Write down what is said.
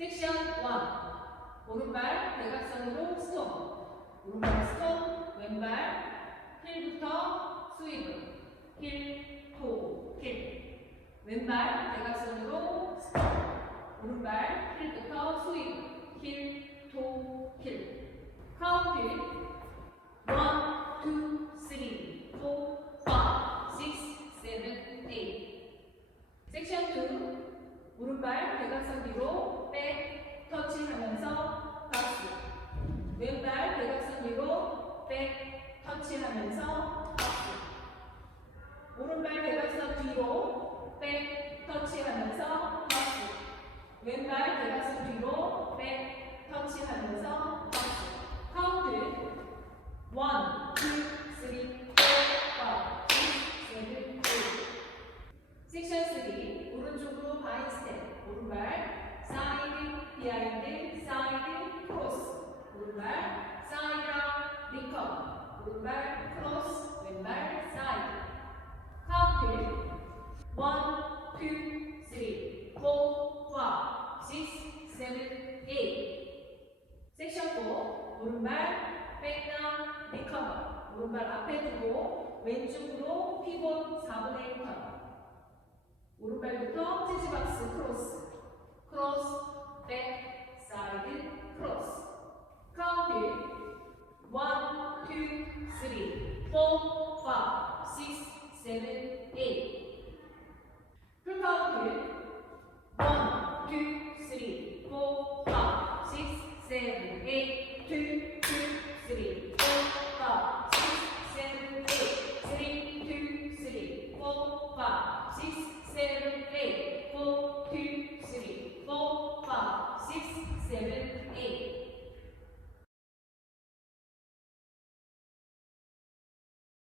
섹션 1. 오른발 대각선으로 스톱. 오른발 스톱, 왼발 힐부터 스위브. 힐, 토, 힐. 왼발 대각선으로 스톱. 오른발 힐부터 스위브. 힐, 토, 힐. 카운트 1, 2, 3, 4, 5, 6, 7, 8. 섹션 2. 오른발 대각선 뒤로 백 터치하면서 박수. 왼발 대각선 뒤로 백 터치하면서 박수. 오른발 대각선 뒤로 백 터치하면서 박수. 왼발 대각선 뒤로 백 터치하면서 박수. 카운트 1, 2, 3, 4, 5, 6, 7, 8. 섹션 3. 오른쪽으로 바인 스텝. 오른발 사이드, 비하인드, 사이드, 크로스. 오른발 사이드랑 리커버. 오른발 크로스, 왼발 사이드. 카운트 1, 2, 3, 4, 5, 6, 7, 8. 섹션 4. 오른발 백다운, 리커버. 오른발 앞에 두고 왼쪽으로 피봇 4분의 1 턴.